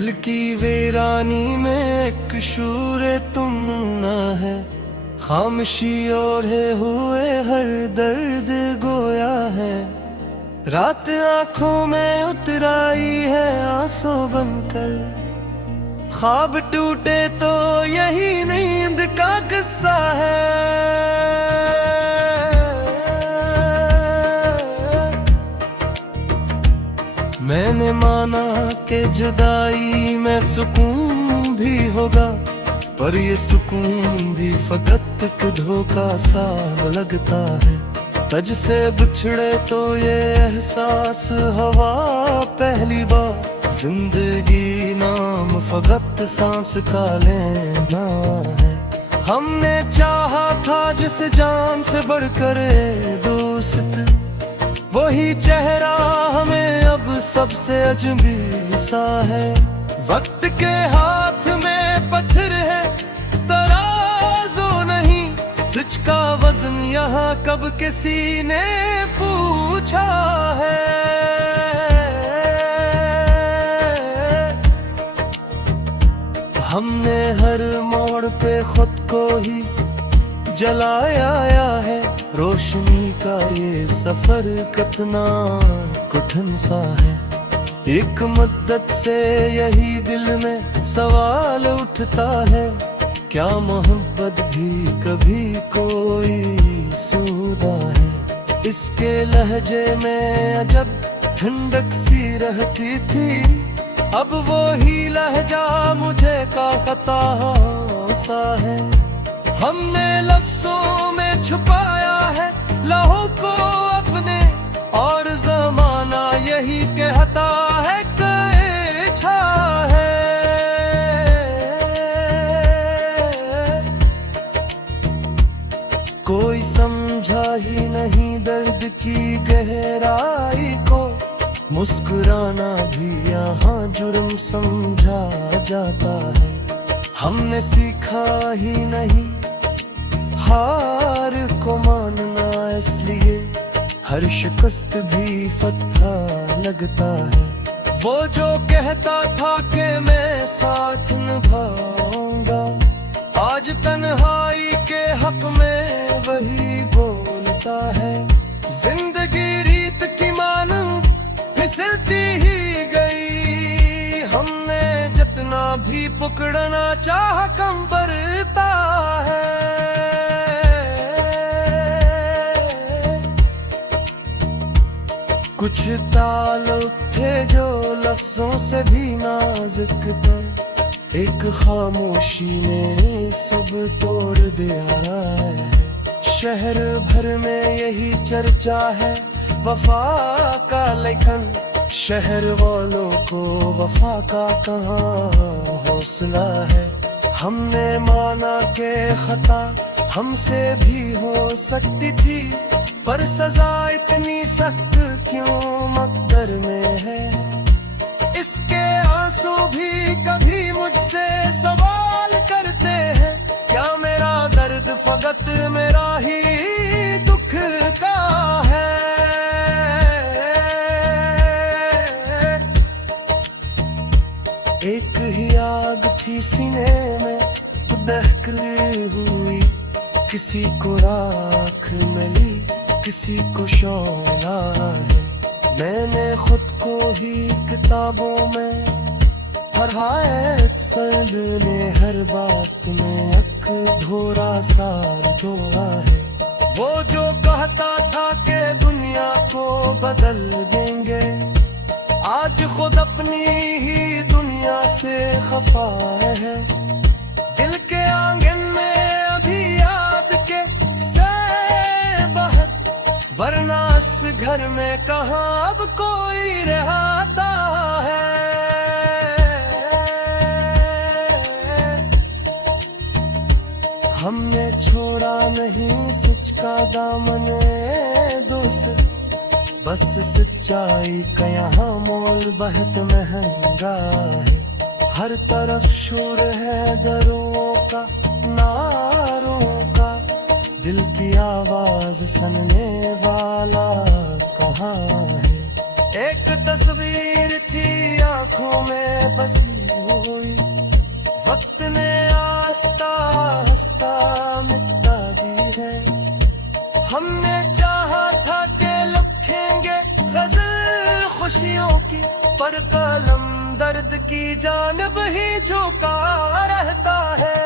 दिल की वीरानी में एक शूरे तुम ना है, खामोशी ओढ़े हुए हर दर्द गोया है। रात आंखों में उतर आई है आंसू बनकर, ख्वाब टूटे तो यही नींद का किस्सा है। मैंने माना कि जुदाई में सुकून भी होगा, पर ये सुकून भी फकत एक धोखा सा लगता है। तज से बिछड़े तो ये एहसास हवा पहली बार, जिंदगी नाम फकत सांस का लेना है। हमने चाहा था जिस जान से बढ़कर दोस्त, वही चेहरा हमें अब सबसे अजनबी सा है। वक्त के हाथ में पत्थर है, तराजू नहीं, सच का वजन यहाँ कब किसी ने पूछा है। हमने हर मोड़ पे खुद को ही जलाया है, रोशनी का ये सफर कितना कठिन सा है। एक मुद्दत से यही दिल में सवाल उठता है, क्या मोहब्बत भी कभी कोई सूदा है। इसके लहजे में अजब ठंडक सी रहती थी, अब वो ही लहजा मुझे का पता सा है। हमने लफ्जों में छुपाया है लहू को अपने, और जमाना यही कहता है कि अच्छा है। कोई समझा ही नहीं दर्द की गहराई को, मुस्कुराना भी यहाँ जुर्म समझा जाता है। हमने सीखा ही नहीं हार को मानना, इसलिए हर शिकस्त भी फतहा लगता है। वो जो कहता था कि मैं साथ निभाऊंगा, आज तन्हाई के हक में वही बोलता है। जिंदगी रीत की मानो फिसलती ही गई, हमने जितना भी पकड़ना चाहा कम बरता है। कुछ ताल थे जो लफ्जों से भी नाजुक थे, एक खामोशी ने सब तोड़ दिया है। शहर भर में यही चर्चा है वफा का, लेकिन शहर वालों को वफा का कहाँ हौसला है। हमने माना कि खता हमसे भी हो सकती थी, पर सजा इतनी सख्त क्यों मकदर में है। इसके आंसू भी कभी मुझसे सवाल करते हैं, क्या मेरा दर्द फकत मेरा ही दुख का है। एक ही आग थी सीने में दहकती हुई, किसी को राख मिली किसी को शोला है। मैंने खुद को ही किताबों में पढ़ा है, सर्द ने हर बात में अक धोरा सार धोआ है। वो जो कहता था कि दुनिया को बदल देंगे, आज खुद अपनी ही दुनिया से खफा है। दिल के आंगन में अभी याद के वरना इस घर में कहाँ अब कोई रहता है। हमने छोड़ा नहीं सच का दामन दोस्त, बस सच्चाई का यहाँ मोल बहुत महंगा है। हर तरफ शोर है दरों का नारों का, दिल की आवाज सुनने वाला कहाँ है। एक तस्वीर थी आंखों में बसी हुई, वक्त ने आस्ता आस्ता मिटा दी है। हमने चाहा था कि लिखेंगे गजल खुशियों की, पर कलम दर्द की जानब ही झुका रहता है।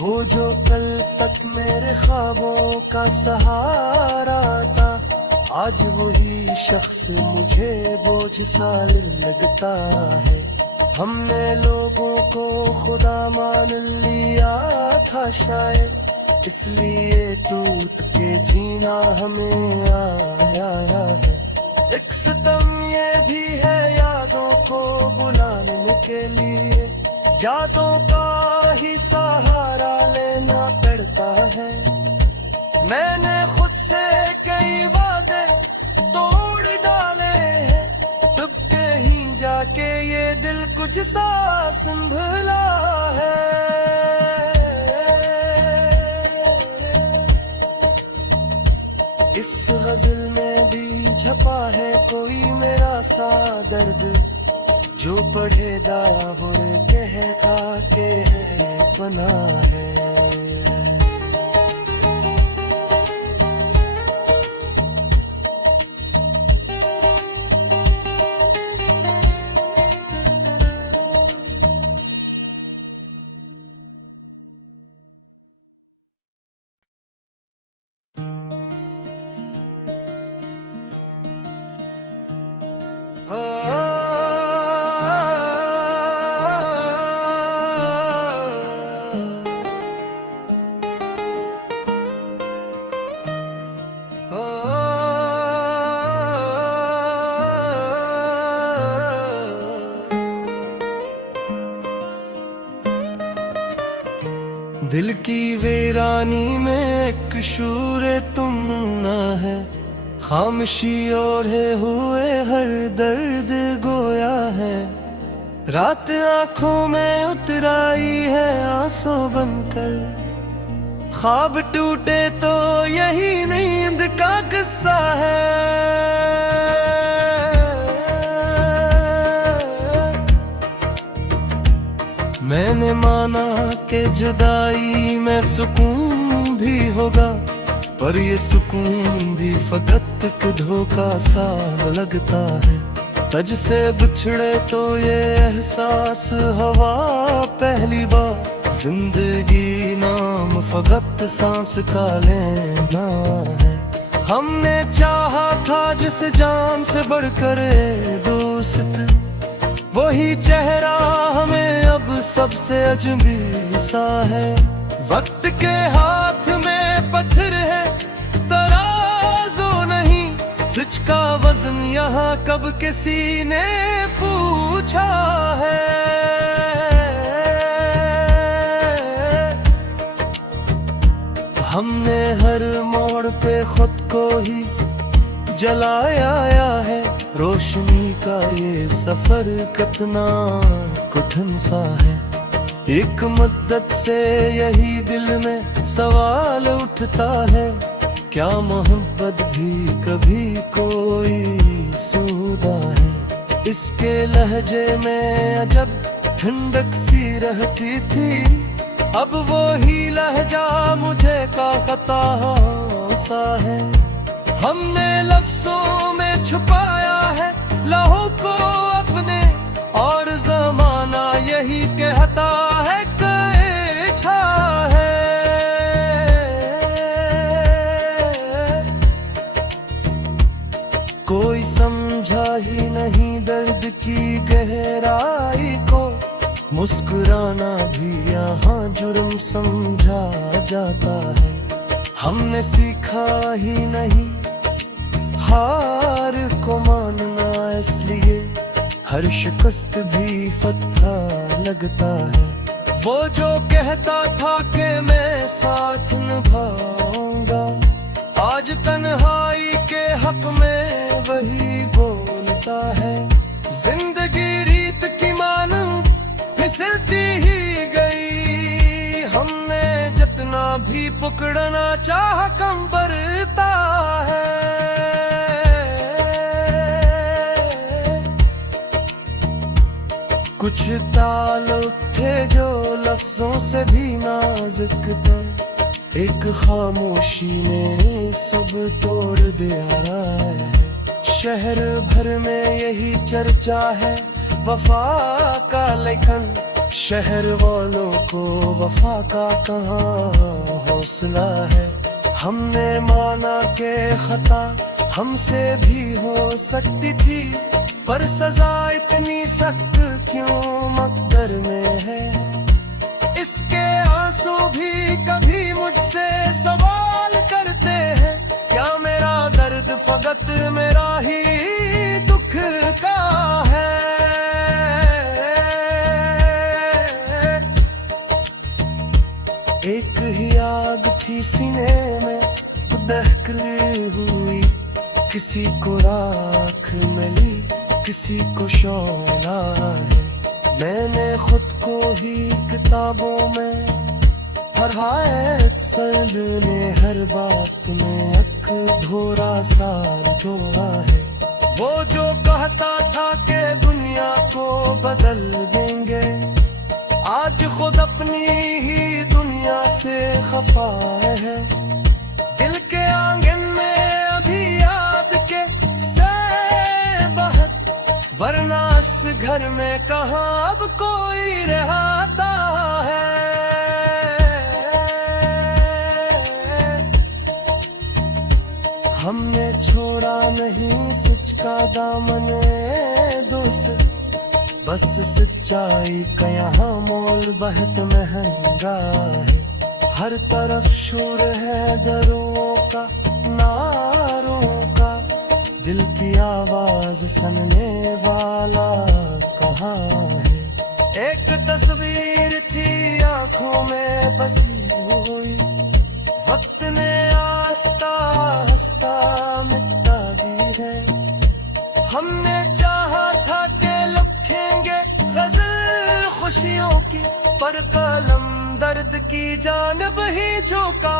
वो जो कल तक मेरे ख्वाबों का सहारा था, आज वही शख्स मुझे बोझ सा लगता है। हमने लोगों को खुदा मान लिया था शायद, इसलिए टूट के जीना हमें आया है। एक सितम ये भी है यादों को बुलाने के लिए, यादों का ही सहारा लेना पड़ता है। मैंने खुद से कई वादे तोड़ डाले हैं, तब कहीं जाके ये दिल कुछ सा संभला है। इस गजल में भी छपा है कोई मेरा सा दर्द, जो पढ़े दाहुर कह खा के है बना है। दिल की वीरानी में एक शूरे तुम ना है, खामोशी ओढ़े हुए हर दर्द गोया है। रात आंखों में उतर आई है आंसू बनकर, ख्वाब टूटे तो यही नींद का किस्सा है। मैंने माना कि जुदाई में सुकून भी होगा, पर ये सुकून भी फकत एक धोखा सा लगता है। तज से बिछड़े तो ये एहसास हवा पहली बार, जिंदगी नाम फकत सांस का लेना है। हमने चाहा था जिस जान से बढ़कर दोस्त, वही चेहरा हमें अब सबसे अजनबी सा है। वक्त के हाथ में पत्थर है तराजू नहीं, सच का वजन यहाँ कब किसी ने पूछा है। हमने हर मोड़ पे खुद को ही जलाया है, रोशनी का ये सफर कितना कठिन सा है। एक मुद्दत से यही दिल में सवाल उठता है, क्या मोहब्बत भी कभी कोई सूदा है। इसके लहजे में अजब ठंडक सी रहती थी, अब वो ही लहजा मुझे का कता सा है। हमने लफ्जों में छुपाया है लहू को अपने, और जमाना यही कहता है कि छा है। कोई समझा ही नहीं दर्द की गहराई को, मुस्कुराना भी यहाँ जुर्म समझा जाता है। हमने सीखा ही नहीं हार को मानना, इसलिए हर शिकस्त भी फतह लगता है। वो जो कहता था कि मैं साथ निभाऊंगा, आज तन्हाई के हक में वही बोलता है। जिंदगी रीत की मानंद फिसलती ही गई, हमने जितना भी पकड़ना चाह कम बरता है। कुछ ताल थे जो लफ्जों से भी नाजुक थे, एक खामोशी ने सब तोड़ दिया है। शहर भर में यही चर्चा है वफा का, लेकिन शहर वालों को वफा का कहाँ हौसला है। हमने माना के खता हमसे भी हो सकती थी, पर सजा इतनी सख्त क्यों मकदर में है। इसके आंसू भी कभी मुझसे सवाल करते हैं, क्या मेरा दर्द फकत मेरा ही दुख का है। एक ही आग थी सीने में दहकती हुई, किसी को राख मिली किसी को शोला है। मैंने खुद को ही किताबों में पढ़ा है, सर्द ने हर बात में अक धोरा सार धोरा है। वो जो कहता था कि दुनिया को बदल देंगे, आज खुद अपनी ही दुनिया से खफा है। दिल के आंगन में अभी याद के से बहत, वरना इस घर में कहाँ अब कोई रहता है। हमने छोड़ा नहीं सच का दामन दोस्त, बस सच्चाई का यहाँ मोल बहुत महंगा है। हर तरफ शोर है दरों का नारों का, दिल की आवाज सुनने वाला कहाँ है। एक तस्वीर थी आंखों में बसी हुई, वक्त ने आस्ता आस्ता मिटा दी है। हमने चाहा था कि लिखेंगे गजल खुशियों की, पर कलम दर्द की जानब ही झुका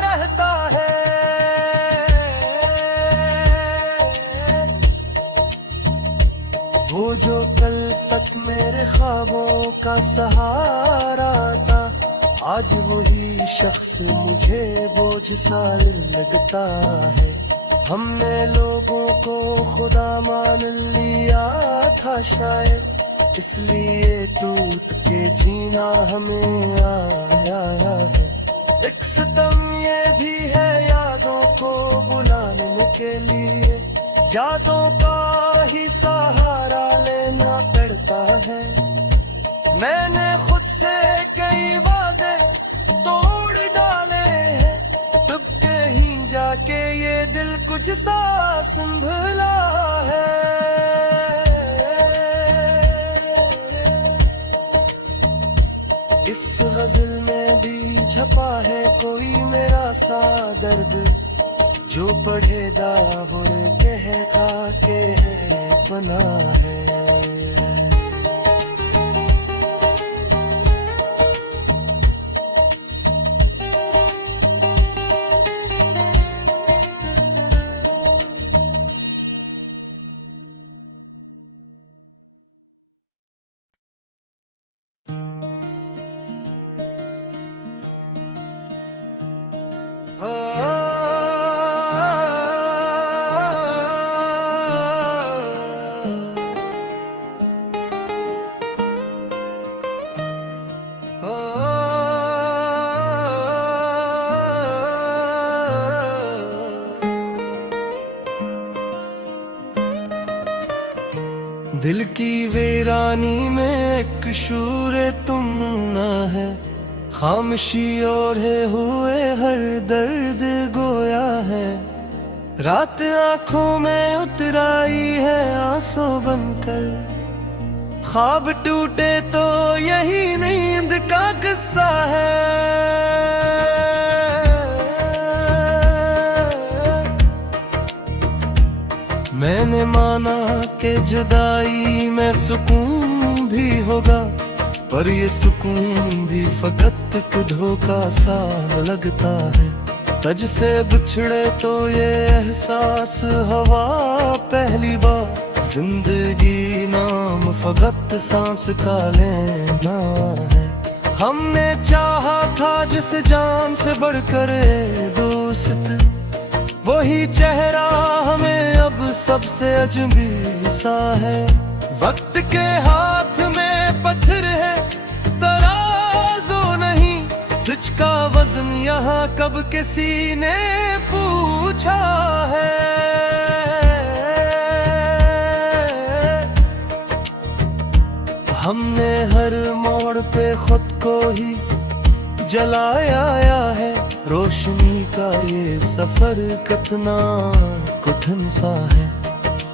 रहता है। वो जो कल तक मेरे ख्वाबों का सहारा था, आज वही शख्स मुझे बोझ सा लगता है। हमने लोगों को खुदा मान लिया था शायद, इसलिए टूट के जीना हमें आया है। एक सितम ये भी है यादों को बुलाने के लिए, यादों का ही सहारा लेना पड़ता है। मैंने खुद से कई वादे तोड़ डाले हैं, तब कहीं जाके ये दिल कुछ सा संभला है। इस गजल में भी छपा है कोई मेरा सा दर्द, जो पढ़े दावर कह के है बना है। दिल की वीरानी में एक शूर तुमना है, खामोशी और है हुए हर दर्द गोया है। रात आंखों में उतर आई है आंसू बनकर, ख्वाब टूटे तो यही नींद का किस्सा है। मैंने माना कि जुदाई में सुकून भी होगा, पर ये सुकून भी फकत एक धोखा सा लगता है। तज से बिछड़े तो ये एहसास हवा पहली बार, जिंदगी नाम फकत सांस का लेना है। हमने चाहा था जिस जान से बढ़कर दोस्त, वही चेहरा हमें अब सबसे अजनबी सा है। वक्त के हाथ में पत्थर है, तराजू नहीं, सच का वजन यहाँ कब किसी ने पूछा है। हमने हर मोड़ पे खुद को ही जलाया है। रोशनी का ये सफर कितना कठिन सा है।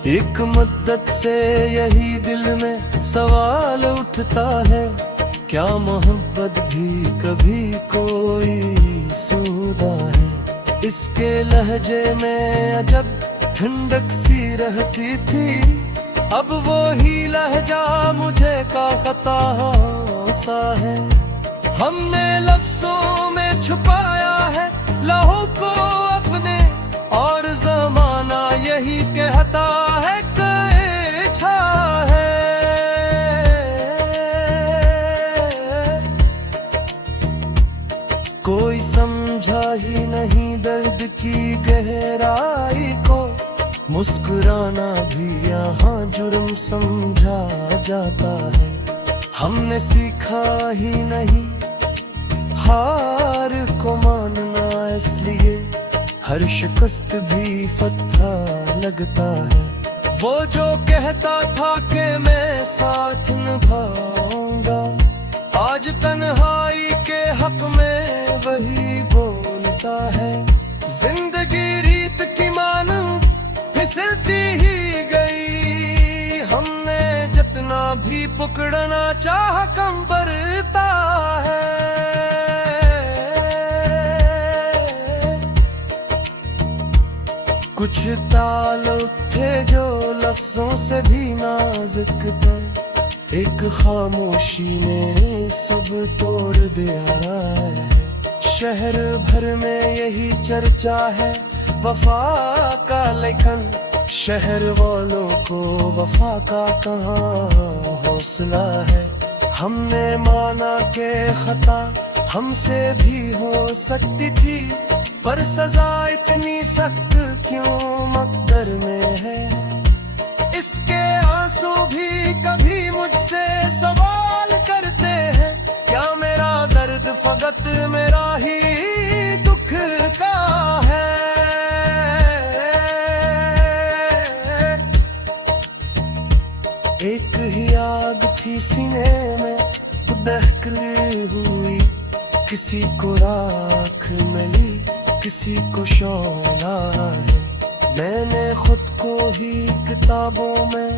एक मुद्दत से यही दिल में सवाल उठता है, क्या मोहब्बत भी कभी कोई सूदा है। इसके लहजे में अजब ठंडक सी रहती थी, अब वो ही लहजा मुझे काकता सा है। हमने लफ्जों में छुपाया है लहू को अपने, और जमाना यही कहता है कि छा है। कोई समझा ही नहीं दर्द की गहराई को, मुस्कुराना भी यहाँ जुर्म समझा जाता है। हमने सीखा ही नहीं हार को मानना, इसलिए हर शिकस्त भी फतह लगता है। वो जो कहता था कि मैं साथ निभाऊंगा, आज तन्हाई के हक में वही बोलता है। जिंदगी रीत की मानो फिसलती ही गई, हमने जितना भी पकड़ना चाह कम पड़ता है। कुछ ताल्लुक थे जो लफ्जों से भी नाजुक थे, एक खामोशी ने सब तोड़ दिया है। शहर भर में यही चर्चा है वफा का, लेकिन शहर वालों को वफा का कहाँ हौसला है। हमने माना के खता हमसे भी हो सकती थी, पर सजा इतनी सख्त क्यों मकदर में है। इसके आंसू भी कभी मुझसे सवाल करते हैं, क्या मेरा दर्द फकत मेरा ही दुख का है। एक ही आग थी सीने में दहकती हुई, किसी को राख मिली किसी को शोला है। मैंने खुद को ही किताबों में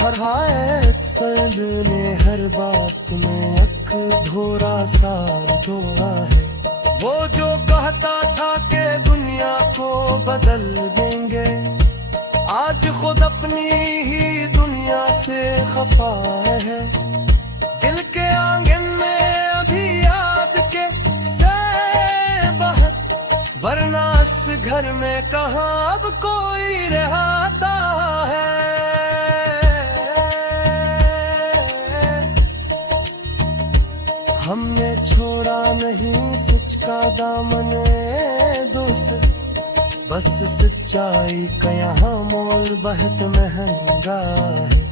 पढ़ा है, अक्सर ने हर बात में अक धोरा सा धोरा है। वो जो कहता था कि दुनिया को बदल देंगे, आज खुद अपनी ही दुनिया से खफा है। दिल के आंगन में अभी याद के बहत, वरना इस घर में कहाँ अब कोई रहता है। हमने छोड़ा नहीं सच का दामन दोस्त, बस सच्चाई का यहाँ मोल बहुत महंगा है।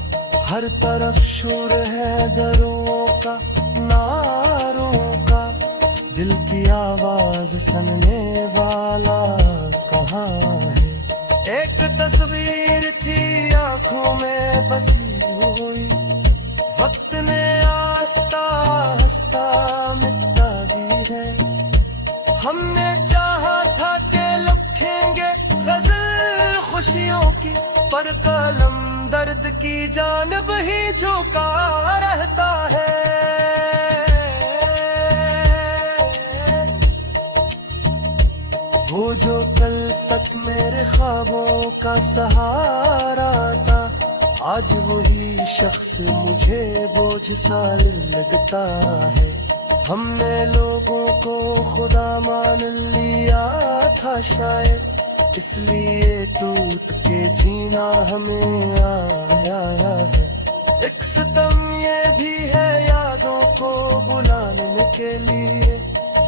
हर तरफ शोर है दरों का नारों का, दिल की आवाज सुनने वाला कहाँ है। एक तस्वीर थी आंखों में बसी हुई, वक्त ने आस्ता आस्ता मिटा दी है। हमने चाहा था कि लिखेंगे गजल खुशियों की, पर कलम दर्द की जानब ही झुका रहता है। वो जो कल तक मेरे ख्वाबों का सहारा था, आज वही शख्स मुझे बोझ सा लगता है। हमने लोगों को खुदा मान लिया था शायद, इसलिए टूट के जीना हमें आया है। एक सितम ये भी है यादों को बुलाने के लिए,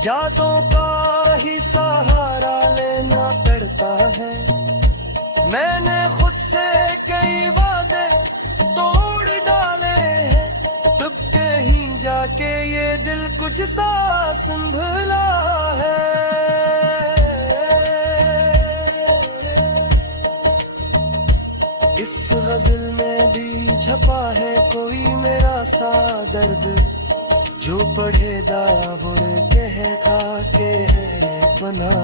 यादों का ही सहारा लेना पड़ता है। मैंने खुद से कई वादे तोड़ डाले हैं, तब कहीं जाके ये दिल कुछ सा संभला है। इस गजल में भी छपा है कोई मेरा सा दर्द, जो पढ़े दावर कह का के है बना